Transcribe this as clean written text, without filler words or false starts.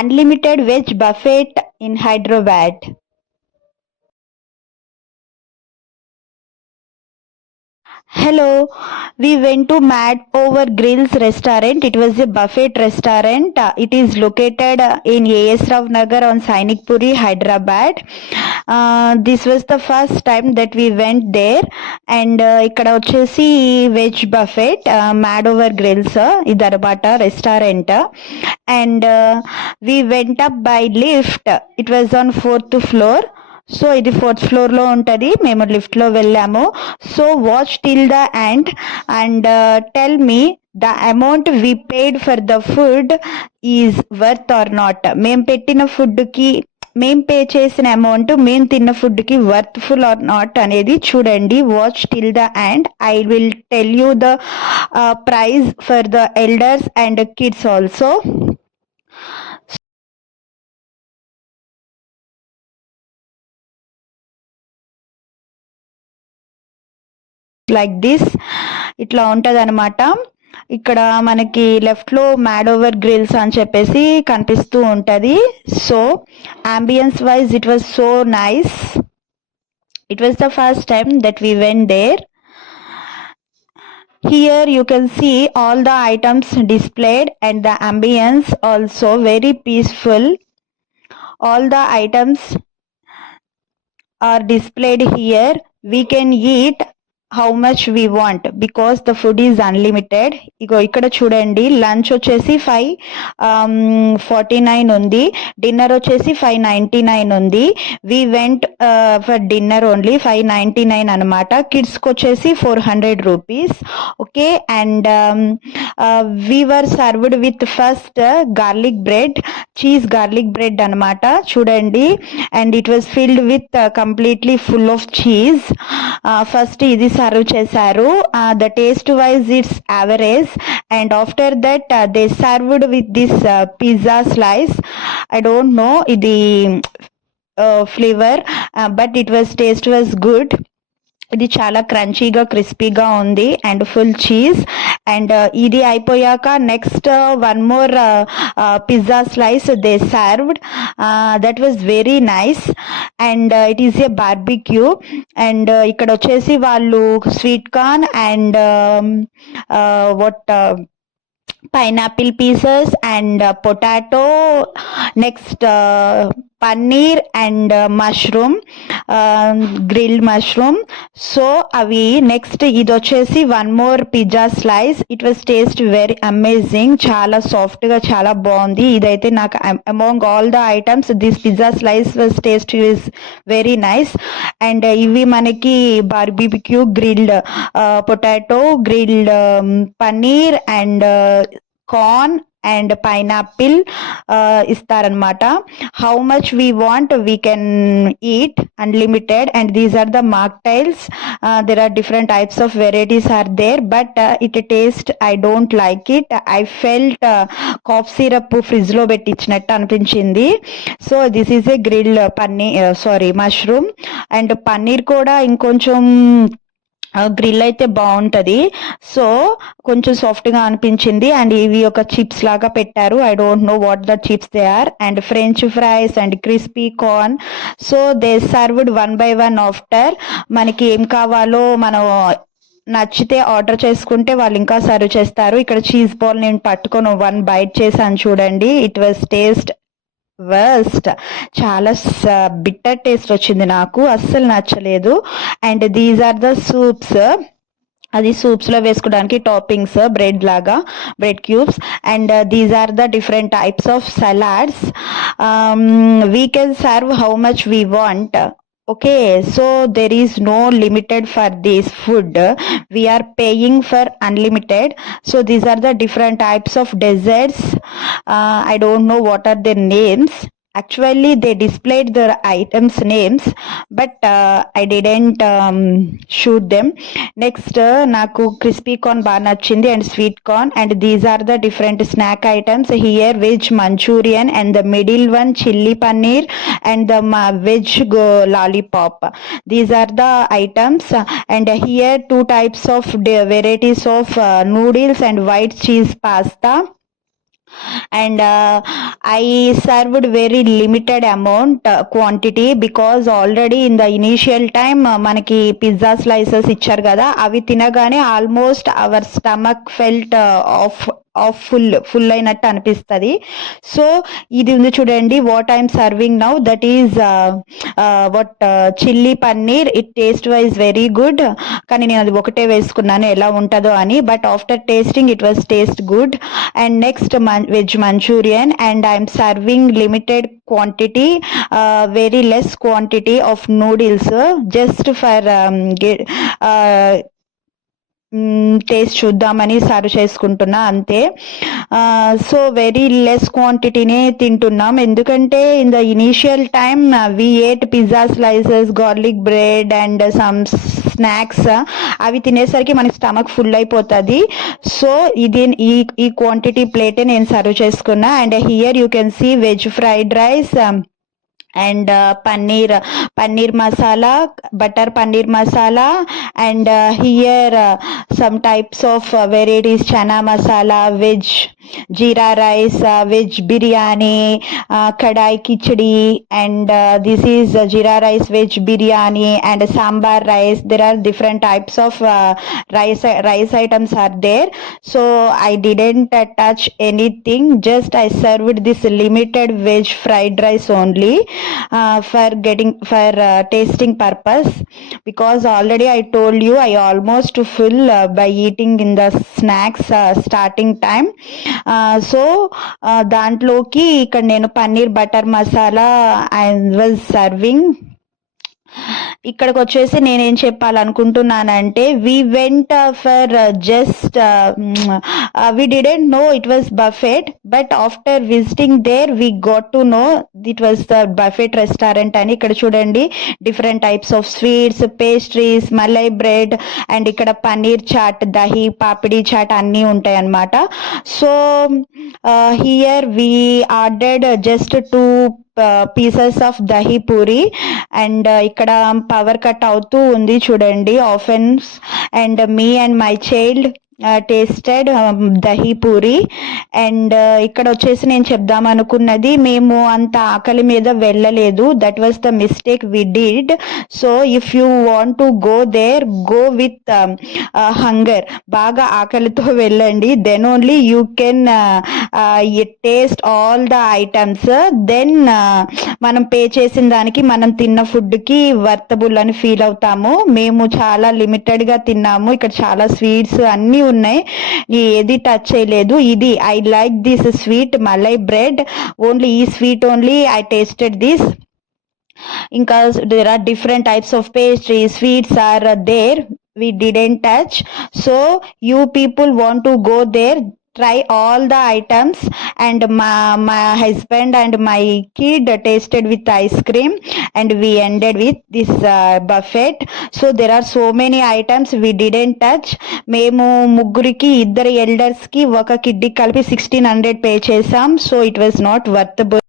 unlimited veg buffet in Hyderabad. Hello, we went to Mad Over Grills restaurant. It was a buffet restaurant. It is located in AS Rao Nagar on Sainik Puri, Hyderabad. This was the first time that we went there. And ఇక్కడ వచ్చేసి veg buffet mad over grills ఇదనమాట restaurant. And we went up by lift. It was on 4th floor. So ఇది 4th ఫ్లోర్లో ఉంటుంది. మేము లిఫ్ట్లో వెళ్ళాము. So watch till the end and tell me the amount we paid for the food is worth or not. మేము పెట్టిన ఫుడ్కి మేము పే చేసిన అమౌంట్ మేము తిన్న ఫుడ్కి వర్త్ఫుల్ ఆర్ నాట్ అనేది చూడండి. Watch till the end. I will tell you the price for the elders and kids also. Like this ఇట్లా ఉంటుంది అనమాట. ఇక్కడ మనకి లెఫ్ట్లో మ్యాడ్ ఓవర్ గ్రిల్స్ అని చెప్పేసి కనిపిస్తూ ఉంటుంది. So ambience wise it was so nice. It was the first time that we went there. Here you can see all the items displayed and the ambience also very peaceful. All the items are displayed here. We can eat how much we want because the food is unlimited. ఇగో ఇక్కడ చూడండి, లంచ్ వచ్చేసి 549 ఉంది, డిన్నర్ వచ్చేసి 599 ఉంది. We went for dinner only 599 అనమాట. కిడ్స్కి వచ్చేసి 400 rupees. Okay, and we were served with first garlic bread, cheese garlic bread అనమాట. చూడండి, and it was filled with completely full of cheese. First ఇది సర్వ్ చేశారు. The taste wise it's average. And after that they served with this pizza slice. I don't know ఇది flavour, but it was taste was good. ఇది చాలా క్రంచీగా క్రిస్పీగా ఉంది and full cheese. And ఇది అయిపోయాక next one more pizza slice they served. That was very nice and it is a barbecue. And ఇక్కడ వచ్చేసి వాళ్ళు sweet corn and pineapple pieces and potato, next paneer and mushroom, grilled mushroom. So avi next ఇది వచ్చేసి one more pizza slice. It was taste very amazing, చాలా soft గా చాలా బాగుంది. ఇదైతే నాకు among all the items this pizza slice was taste is very nice. And ఇవి మనకి barbecue, grilled potato, grilled paneer and corn and pineapple ఇస్తారనమాట. How much we want we can eat unlimited. And these are the mocktails. There are different types of varieties are there, but it taste I don't like it. I felt cough syrup fridge లో పెట్టించినట్టు అనిపించింది. So this is a grilled paneer mushroom. And paneer కూడా ఇంకొంచెం గ్రిల్ అయితే బాగుంటుంది. సో కొంచెం సాఫ్ట్గా అనిపించింది. అండ్ ఇవి ఒక చిప్స్ లాగా పెట్టారు. I don't know what the chips they are. And French fries and crispy corn. So they served one by one. After మనకి ఏం కావాలో మనం నచ్చితే ఆర్డర్ చేసుకుంటే వాళ్ళు ఇంకా సర్వ్ చేస్తారు. ఇక్కడ చీజ్ బాల్ నేను పట్టుకొని వన్ బైట్ చేశాను చూడండి. It was taste worst. చాలా బిట్టర్ టేస్ట్ వచ్చింది, నాకు అస్సలు నచ్చలేదు. And these are the soups. అది సూప్స్లో వేసుకోవడానికి టాపింగ్స్, బ్రెడ్ లాగా bread cubes. And these are the different types of salads. We can serve how much we want. Okay, so there is no limited for this food. We are paying for unlimited. So these are the different types of desserts. I don't know what are their names. Actually they displayed the items names, but I didn't shoot them. Next naku crispy corn baga nachindi and sweet corn. And these are the different snack items. Here veg manchurian and the middle one chilli paneer and the veg lollipop. These are the items. And here two types of varieties of noodles and white cheese pasta. and I served very limited amount quantity because already in the initial time మనకి pizza slices ఇచ్చారు కదా, అవి తినగానే almost our stomach felt full అయినట్టు అనిపిస్తుంది. సో ఇది ఉంది చూడండి, what I'm serving now, that is what chilli paneer. It taste wise very good, కానీ నేను అది ఒకటే వేసుకున్నాను ఎలా ఉంటుందో అని, but after tasting it was taste good. And next veg Manchurian, and I'm serving limited quantity, very less quantity of noodles, just for taste చూద్దామని సర్వ్ చేసుకుంటున్నా అంతే. సో వెరీ లెస్ క్వాంటిటీనే తింటున్నాం, ఎందుకంటే in the initial time we ate pizza slices, garlic bread and some snacks. అవి తినేసరికి మనకి stomach full అయిపోతుంది. సో ఇది ఈ క్వాంటిటీ ప్లేటే నేను సర్వ్ చేసుకున్నా. And here you can see veg fried rice and paneer masala, butter paneer masala, and here some types of varieties, chana masala, veg jeera rice, veg biryani, kadai khichdi, and this is jeera rice veg biryani and sambar rice. There are different types of rice items are there. So I didn't touch anything, just I served this limited veg fried rice only for tasting purpose, because already I told you I almost full by eating in the snacks starting time. So దాంట్లోకి ఇక్కడ నేను paneer butter masala I was serving. ఇక్కడికి వచ్చేసి నేనేం చెప్పాలనుకుంటున్నానంటే, we went for just we didn't know it was buffet, but after visiting there we got to know it was the buffet restaurant అని. ఇక్కడ చూడండి, different types of sweets, pastries, malai bread, and ఇక్కడ పన్నీర్ చాట్, దహి, పాపిడి చాట్ అన్నీ ఉంటాయి అన్నమాట. So here we ordered just 2 pieces of dahi puri, అండ్ ఇక్కడ power cut అవుతూ ఉంది చూడండి offence, and me and my child tasted dahi puri. అండ్ ఇక్కడ వచ్చేసి నేను చెప్దాం అనుకున్నది, మేము అంత ఆకలి మీద వెళ్ళలేదు, that was the mistake we did. So if you want to go there, go with hunger, బాగా ఆకలితో వెళ్ళండి, then only you can taste all the items. Then మనం పే చేసిన దానికి, మనం తిన్న ఫుడ్కి వర్తబుల్ అని ఫీల్ అవుతాము. మేము చాలా లిమిటెడ్గా తిన్నాము, ఇక్కడ చాలా స్వీట్స్ అన్నీ ఉన్నాయి, ఏది టచ్ చేయలేదు. ఇది I like this sweet malai bread, only ఈ sweet only I tasted this. ఇంకా there are different types of pastries, sweets are there, we didn't touch. So you people want to go there, try all the items. And my husband and my kid tasted with ice cream, and we ended with this buffet. So there are so many items we didn't touch. మేము ముగ్గురికి, ఇద్దరు ఎల్డర్స్ కి, ఒక కిడ్కి కలిపి 1600 పే చేసాం. So it was not worthable.